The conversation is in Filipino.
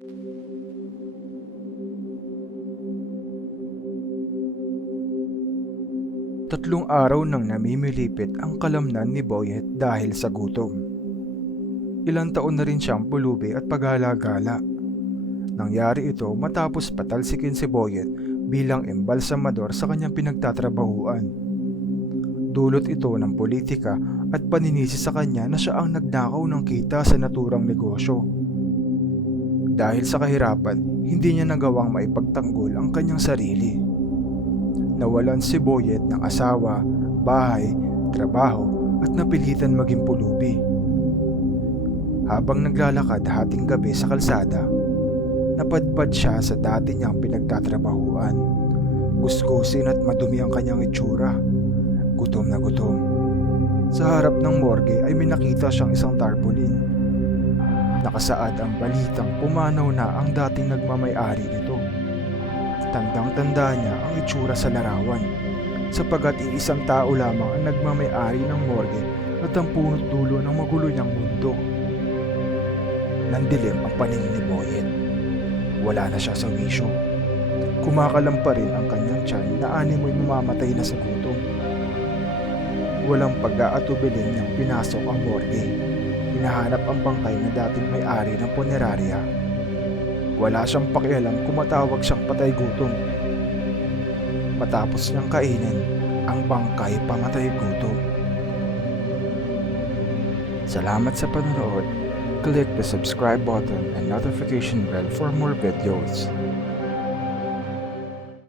Tatlong araw nang namimilipit ang kalamnan ni Boyet dahil sa gutom. Ilang taon na rin siyang pulubi at paghalaga. Nangyari ito matapos patalsikin si Boyet bilang embalsamador sa kanyang pinagtatrabahuan. Dulot ito ng politika at paninisi sa kanya na siya ang nagnakaw ng kita sa naturang negosyo. Dahil sa kahirapan, hindi niya nagawang maipagtanggol ang kanyang sarili. Nawalan si Boyet ng asawa, bahay, trabaho at napilitan maging pulubi. Habang naglalakad hating gabi sa kalsada, napadpad siya sa dati niyang pinagtatrabahuan. Gusgusin at madumi ang kanyang itsura. Gutom na gutom. Sa harap ng morgue ay may nakita siyang isang tarpaulin. Nakasaad ang balitang pumanaw na ang dating nagmamay-ari nito. Tandang-tanda niya ang itsura sa larawan, sapagkat iisang tao lamang ang nagmamay-ari ng morgue at ang punot dulo ng magulo niyang mundo. Nandilim ang paningin ni Boyet. Wala na siya sa wisyo. Kumakalam pa rin ang kanyang tiyan na animoy mamamatay na sa gutom. Walang pag-aatubilin niyang pinasok ang morgue. Hinahanap ang bangkay na dating may-ari ng punerarya. Wala siyang pakialam kung matawag siyang patay gutom. Matapos niyang kainin, ang bangkay pamatay gutom. Salamat sa panonood. Click the subscribe button and notification bell for more videos.